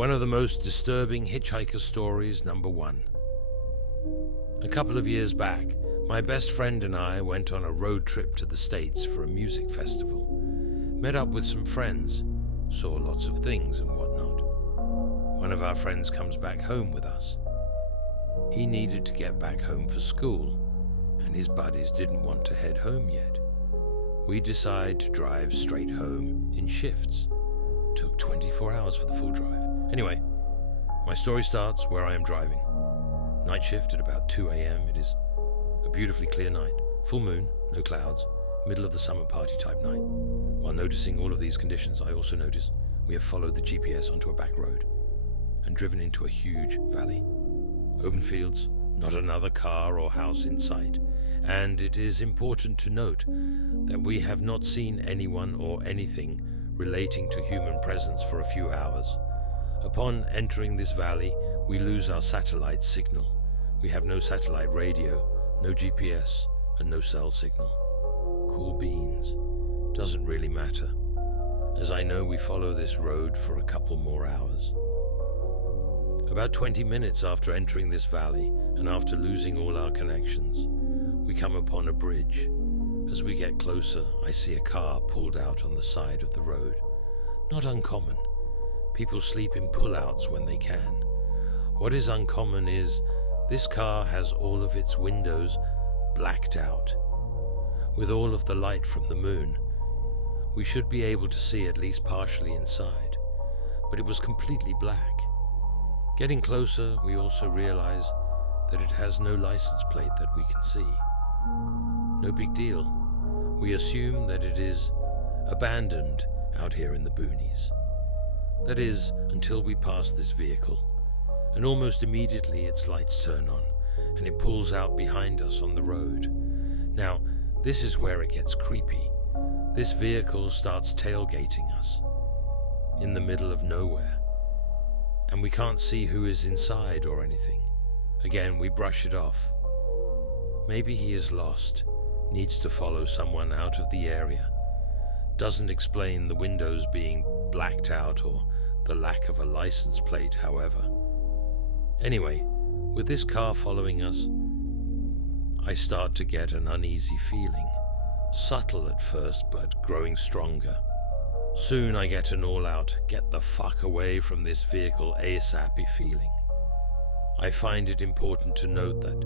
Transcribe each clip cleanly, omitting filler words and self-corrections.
One of the most disturbing hitchhiker stories, number 1. A couple of years back, my best friend and I went on a road trip to the States for a music festival. Met up with some friends, saw lots of things and whatnot. One of our friends comes back home with us. He needed to get back home for school, and his buddies didn't want to head home yet. We decide to drive straight home in shifts. Took 24 hours for the full drive. Anyway, my story starts where I am driving. Night shift at about 2 a.m. It is a beautifully clear night. Full moon, no clouds, middle of the summer party type night. While noticing all of these conditions, I also notice we have followed the GPS onto a back road and driven into a huge valley. Open fields, not another car or house in sight. And it is important to note that we have not seen anyone or anything relating to human presence for a few hours. Upon entering this valley, we lose our satellite signal. We have no satellite radio, no GPS, and no cell signal. Cool beans. Doesn't really matter, as I know we follow this road for a couple more hours. About 20 minutes after entering this valley, and after losing all our connections, we come upon a bridge. As we get closer, I see a car pulled out on the side of the road. Not uncommon. People sleep in pullouts when they can. What is uncommon is this car has all of its windows blacked out. With all of the light from the moon, we should be able to see at least partially inside, but it was completely black. Getting closer, we also realize that it has no license plate that we can see. No big deal. We assume that it is abandoned out here in the boonies. That is, until we pass this vehicle, and almost immediately its lights turn on, and it pulls out behind us on the road. Now, this is where it gets creepy. This vehicle starts tailgating us in the middle of nowhere, and we can't see who is inside or anything. Again, we brush it off. Maybe he is lost, needs to follow someone out of the area. Doesn't explain the windows being blacked out or the lack of a license plate, however. Anyway, with this car following us, I start to get an uneasy feeling. Subtle at first, but growing stronger. Soon I get an all-out, get the fuck away from this vehicle ASAP-y feeling. I find it important to note that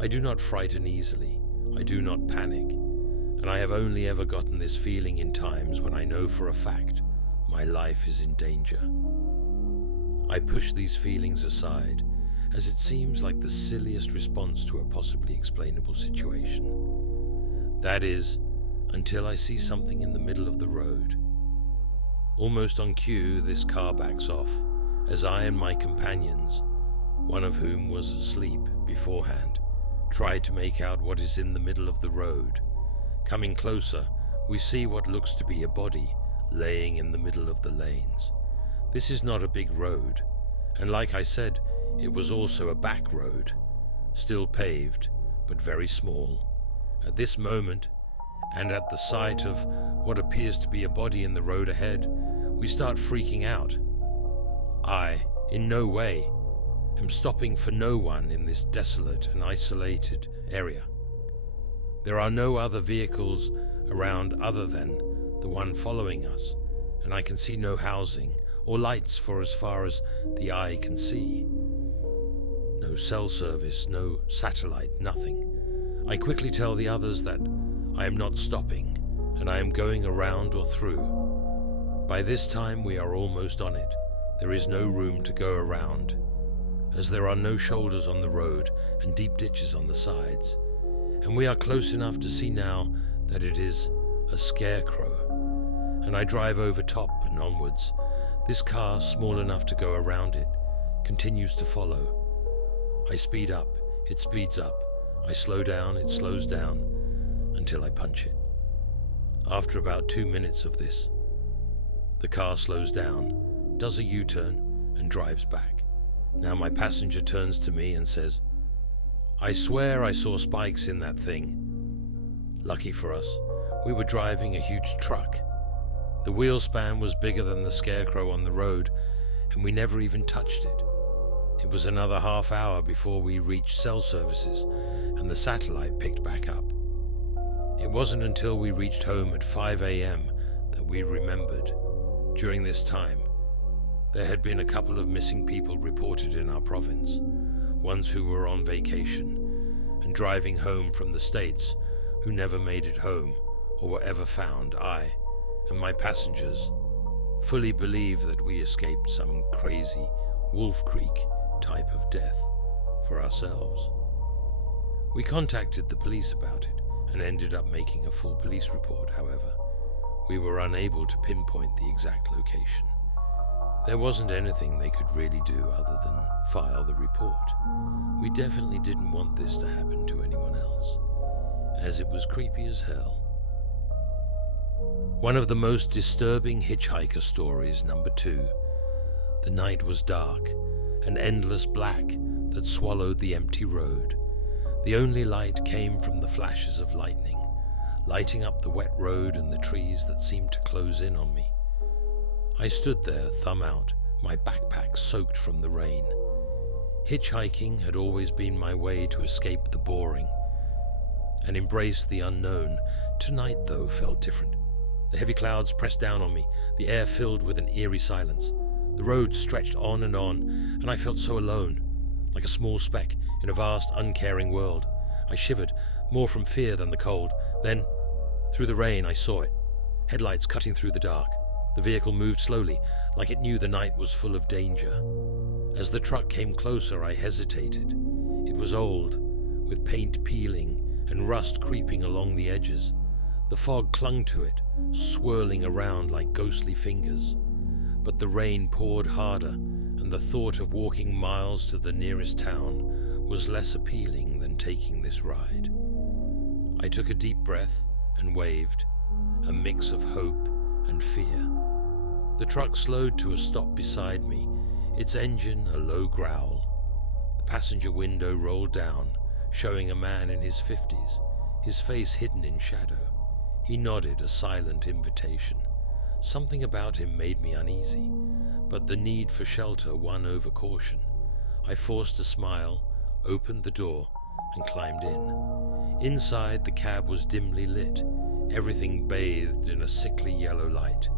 I do not frighten easily, I do not panic, and I have only ever gotten this feeling in times when I know for a fact my life is in danger. I push these feelings aside, as it seems like the silliest response to a possibly explainable situation. That is, until I see something in the middle of the road. Almost on cue, this car backs off, as I and my companions, one of whom was asleep beforehand, try to make out what is in the middle of the road. Coming closer, we see what looks to be a body laying in the middle of the lanes. This is not a big road, and like I said, it was also a back road, still paved, but very small. At this moment, and at the sight of what appears to be a body in the road ahead, we start freaking out. I, in no way, am stopping for no one in this desolate and isolated area. There are no other vehicles around other than the one following us, and I can see no housing or lights for as far as the eye can see. No cell service, no satellite, nothing. I quickly tell the others that I am not stopping, and I am going around or through. By this time we are almost on it. There is no room to go around, as there are no shoulders on the road and deep ditches on the sides, and we are close enough to see now that it is a scarecrow, and I drive over top and onwards. This car, small enough to go around it, continues to follow. I speed up, it speeds up. I slow down, it slows down, until I punch it. After about 2 minutes of this, the car slows down, does a U-turn, and drives back. Now my passenger turns to me and says, "I swear I saw spikes in that thing." Lucky for us, we were driving a huge truck. The wheel span was bigger than the scarecrow on the road, and we never even touched it. It was another half hour before we reached cell services, and the satellite picked back up. It wasn't until we reached home at 5 a.m. that we remembered. During this time, there had been a couple of missing people reported in our province, ones who were on vacation and driving home from the States who never made it home or were ever found. I and my passengers fully believe that we escaped some crazy Wolf Creek type of death for ourselves. We contacted the police about it and ended up making a full police report. However, we were unable to pinpoint the exact location. There wasn't anything they could really do other than file the report. We definitely didn't want this to happen to anyone else, as it was creepy as hell. One of the most disturbing hitchhiker stories, number 2. The night was dark, an endless black that swallowed the empty road. The only light came from the flashes of lightning, lighting up the wet road and the trees that seemed to close in on me. I stood there, thumb out, my backpack soaked from the rain. Hitchhiking had always been my way to escape the boring and embrace the unknown. Tonight, though, felt different. The heavy clouds pressed down on me, the air filled with an eerie silence. The road stretched on, and I felt so alone, like a small speck in a vast, uncaring world. I shivered, more from fear than the cold. Then, through the rain, I saw it. Headlights cutting through the dark. The vehicle moved slowly, like it knew the night was full of danger. As the truck came closer, I hesitated. It was old, with paint peeling and rust creeping along the edges. The fog clung to it, swirling around like ghostly fingers. But the rain poured harder, and the thought of walking miles to the nearest town was less appealing than taking this ride. I took a deep breath and waved, a mix of hope and fear. The truck slowed to a stop beside me, its engine a low growl. The passenger window rolled down, showing a man in his 50s, his face hidden in shadow. He nodded a silent invitation. Something about him made me uneasy, but the need for shelter won over caution. I forced a smile, opened the door, and climbed in. Inside, the cab was dimly lit, everything bathed in a sickly yellow light.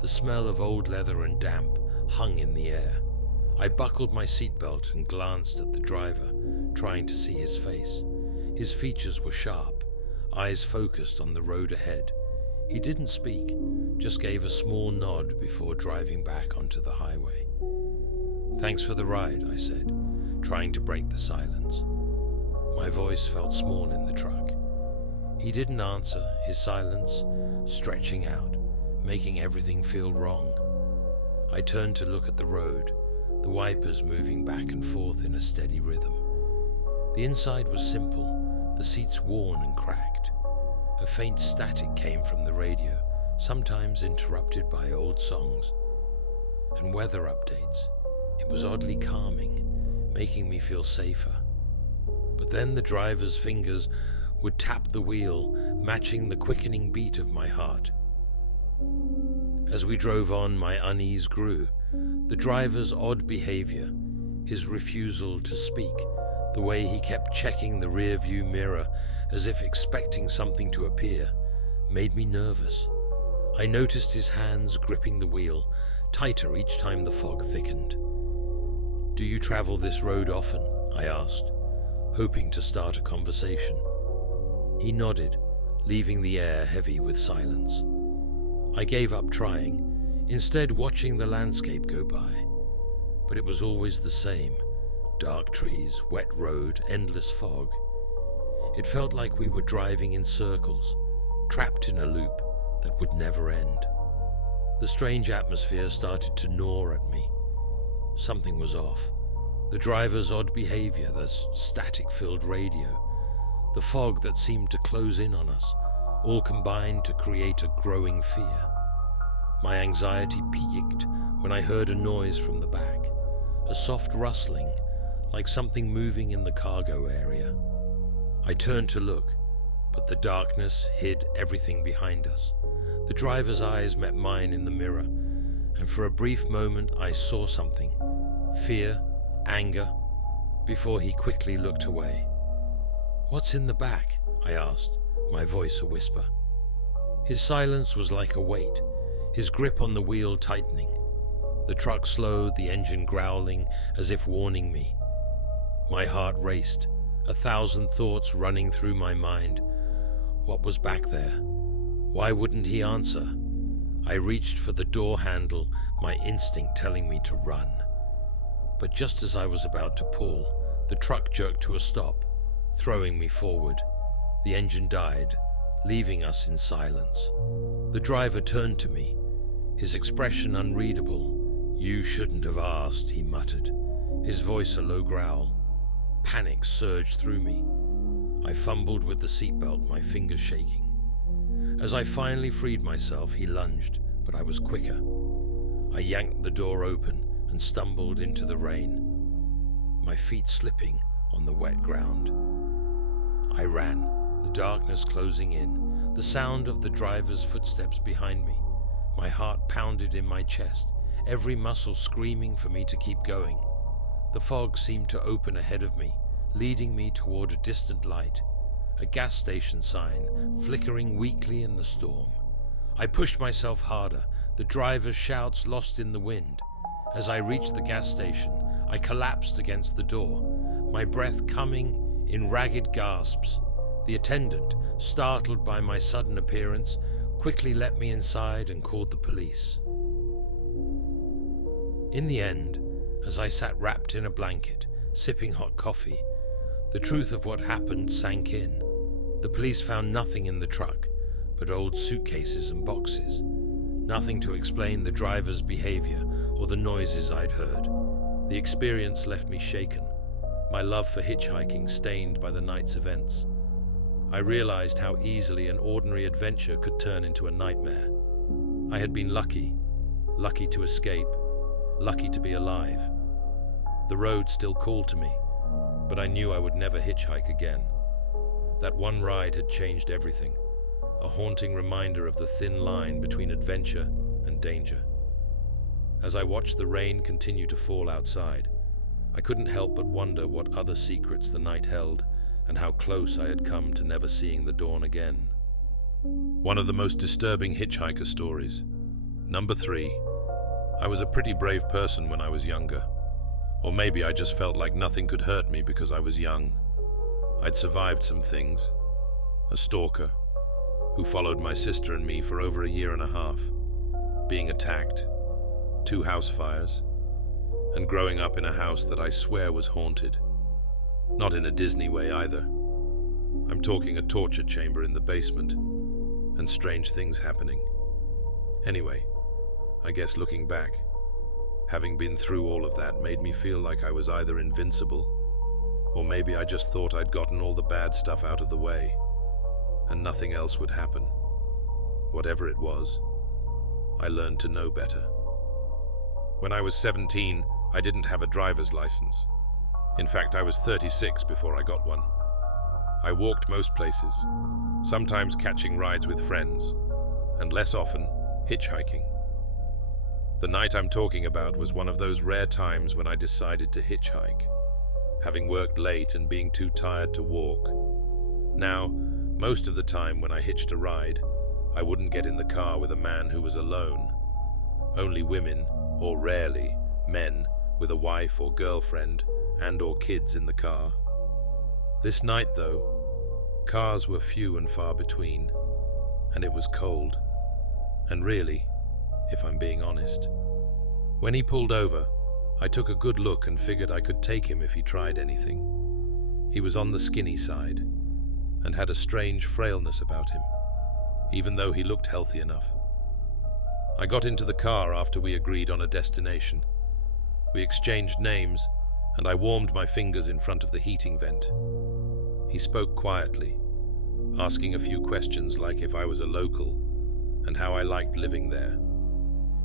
The smell of old leather and damp hung in the air. I buckled my seatbelt and glanced at the driver, trying to see his face. His features were sharp, eyes focused on the road ahead. He didn't speak, just gave a small nod before driving back onto the highway. "Thanks for the ride," I said, trying to break the silence. My voice felt small in the truck. He didn't answer, his silence stretching out, making everything feel wrong. I turned to look at the road, the wipers moving back and forth in a steady rhythm. The inside was simple, the seats worn and cracked. A faint static came from the radio, sometimes interrupted by old songs and weather updates. It was oddly calming, making me feel safer. But then the driver's fingers would tap the wheel, matching the quickening beat of my heart. As we drove on, my unease grew. The driver's odd behavior, his refusal to speak, the way he kept checking the rear-view mirror as if expecting something to appear, made me nervous. I noticed his hands gripping the wheel, tighter each time the fog thickened. "Do you travel this road often?" I asked, hoping to start a conversation. He nodded, leaving the air heavy with silence. I gave up trying, instead watching the landscape go by. But it was always the same. Dark trees, wet road, endless fog. It felt like we were driving in circles, trapped in a loop that would never end. The strange atmosphere started to gnaw at me. Something was off. The driver's odd behavior, the static-filled radio, the fog that seemed to close in on us, all combined to create a growing fear. My anxiety peaked when I heard a noise from the back, a soft rustling, like something moving in the cargo area. I turned to look, but the darkness hid everything behind us. The driver's eyes met mine in the mirror, and for a brief moment I saw something, fear, anger, before he quickly looked away. "What's in the back?" I asked, my voice a whisper. His silence was like a weight, his grip on the wheel tightening. The truck slowed, the engine growling as if warning me. My heart raced, 1,000 thoughts running through my mind. What was back there? Why wouldn't he answer? I reached for the door handle, my instinct telling me to run. But just as I was about to pull, the truck jerked to a stop, throwing me forward. The engine died, leaving us in silence. The driver turned to me, his expression unreadable. "You shouldn't have asked," he muttered, his voice a low growl. Panic surged through me. I fumbled with the seatbelt, my fingers shaking. As I finally freed myself, he lunged, but I was quicker. I yanked the door open and stumbled into the rain, my feet slipping on the wet ground. I ran, the darkness closing in, the sound of the driver's footsteps behind me. My heart pounded in my chest, every muscle screaming for me to keep going. The fog seemed to open ahead of me, leading me toward a distant light, a gas station sign flickering weakly in the storm. I pushed myself harder, the driver's shouts lost in the wind. As I reached the gas station, I collapsed against the door, my breath coming in ragged gasps. The attendant, startled by my sudden appearance, quickly let me inside and called the police. In the end, as I sat wrapped in a blanket, sipping hot coffee, the truth of what happened sank in. The police found nothing in the truck but old suitcases and boxes, nothing to explain the driver's behavior or the noises I'd heard. The experience left me shaken, my love for hitchhiking stained by the night's events. I realized how easily an ordinary adventure could turn into a nightmare. I had been lucky to escape, lucky to be alive. The road still called to me, but I knew I would never hitchhike again. That one ride had changed everything, a haunting reminder of the thin line between adventure and danger. As I watched the rain continue to fall outside, I couldn't help but wonder what other secrets the night held and how close I had come to never seeing the dawn again. One of the most disturbing hitchhiker stories. Number 3. I was a pretty brave person when I was younger. Or maybe I just felt like nothing could hurt me because I was young. I'd survived some things. A stalker, who followed my sister and me for over a year and a half. Being attacked. 2 house fires. And growing up in a house that I swear was haunted. Not in a Disney way either. I'm talking a torture chamber in the basement. And strange things happening. Anyway, I guess looking back, having been through all of that made me feel like I was either invincible, or maybe I just thought I'd gotten all the bad stuff out of the way, and nothing else would happen. Whatever it was, I learned to know better. When I was 17, I didn't have a driver's license. In fact, I was 36 before I got one. I walked most places, sometimes catching rides with friends, and less often, hitchhiking. The night I'm talking about was one of those rare times when I decided to hitchhike, having worked late and being too tired to walk. Now, most of the time when I hitched a ride, I wouldn't get in the car with a man who was alone. Only women, or rarely, men with a wife or girlfriend and/or kids in the car. This night, though, cars were few and far between, and it was cold. And really, if I'm being honest, when he pulled over, I took a good look and figured I could take him if he tried anything. He was on the skinny side, and had a strange frailness about him, even though he looked healthy enough. I got into the car after we agreed on a destination. We exchanged names, and I warmed my fingers in front of the heating vent. He spoke quietly, asking a few questions like if I was a local, and how I liked living there.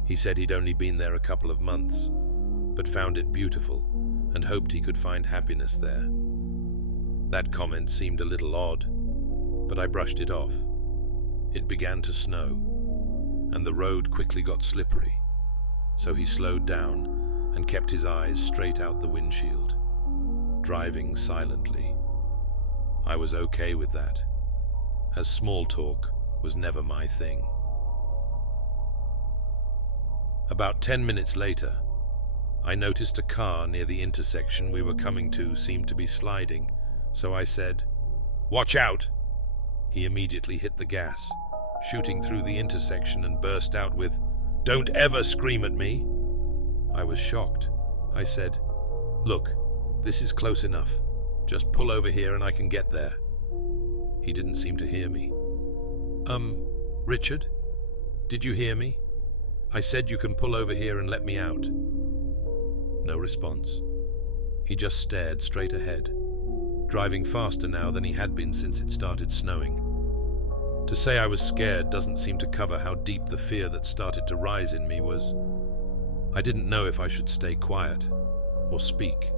He said he'd only been there a couple of months, but found it beautiful and hoped he could find happiness there. That comment seemed a little odd, but I brushed it off. It began to snow, and the road quickly got slippery. so he slowed down and kept his eyes straight out the windshield, driving silently. I was okay with that, as small talk was never my thing. About 10 minutes later, I noticed a car near the intersection we were coming to seemed to be sliding, so I said, "Watch out!" He immediately hit the gas, shooting through the intersection, and burst out with, "Don't ever scream at me!" I was shocked. I said, "Look, this is close enough. Just pull over here and I can get there." He didn't seem to hear me. Richard? Did you hear me? I said you can pull over here and let me out." No response. He just stared straight ahead, driving faster now than he had been since it started snowing. To say I was scared doesn't seem to cover how deep the fear that started to rise in me was. I didn't know if I should stay quiet or speak,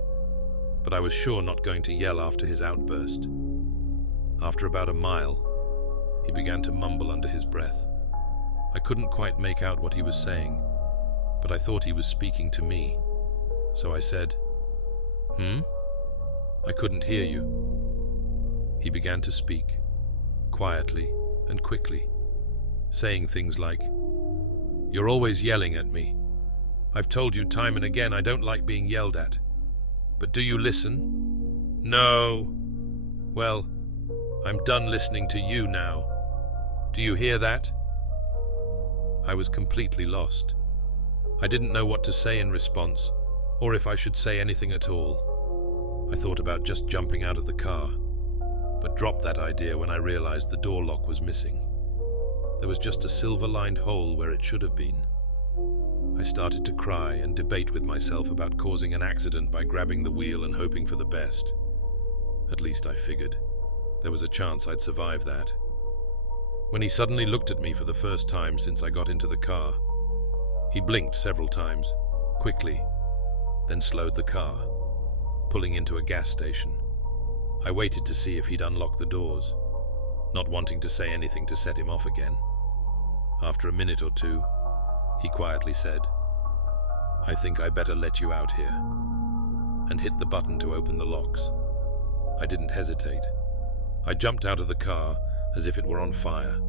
but I was sure not going to yell after his outburst. After about a mile, he began to mumble under his breath. I couldn't quite make out what he was saying, but I thought he was speaking to me. So I said, I couldn't hear you." He began to speak, quietly and quickly, saying things like, "You're always yelling at me. I've told you time and again I don't like being yelled at. But do you listen? No. Well, I'm done listening to you now. Do you hear that?" I was completely lost. I didn't know what to say in response, or if I should say anything at all. I thought about just jumping out of the car, but dropped that idea when I realized the door lock was missing. There was just a silver-lined hole where it should have been. I started to cry and debate with myself about causing an accident by grabbing the wheel and hoping for the best. At least I figured there was a chance I'd survive that. When he suddenly looked at me for the first time since I got into the car, he blinked several times, quickly, then slowed the car, pulling into a gas station. I waited to see if he'd unlock the doors, not wanting to say anything to set him off again. After a minute or two, he quietly said, "I think I better let you out here," and hit the button to open the locks. I didn't hesitate. I jumped out of the car as if it were on fire.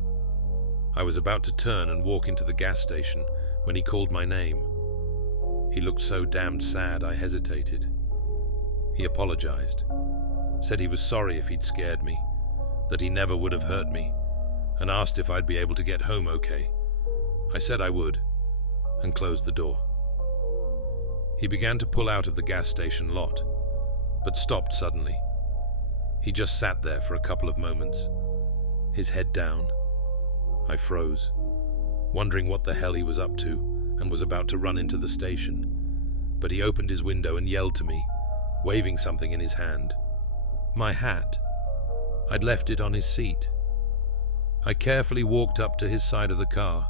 I was about to turn and walk into the gas station when he called my name. He looked so damned sad I hesitated. He apologized, said he was sorry if he'd scared me, that he never would have hurt me, and asked if I'd be able to get home okay. I said I would, and closed the door. He began to pull out of the gas station lot, but stopped suddenly. He just sat there for a couple of moments, his head down. I froze, wondering what the hell he was up to, and was about to run into the station. But he opened his window and yelled to me, waving something in his hand. My hat. I'd left it on his seat. I carefully walked up to his side of the car,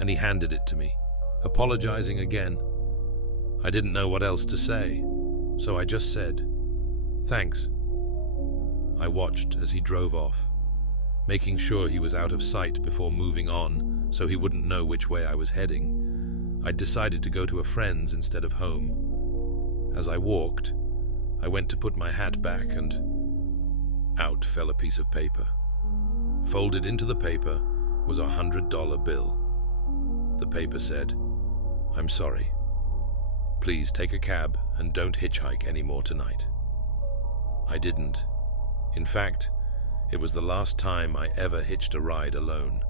and he handed it to me, apologizing again. I didn't know what else to say, so I just said, "Thanks." I watched as he drove off, making sure he was out of sight before moving on so he wouldn't know which way I was heading. I'd decided to go to a friend's instead of home. As I walked, I went to put my hat back and out fell a piece of paper. Folded into the paper was a $100 bill. The paper said, "I'm sorry. Please take a cab and don't hitchhike anymore tonight." I didn't. In fact, it was the last time I ever hitched a ride alone.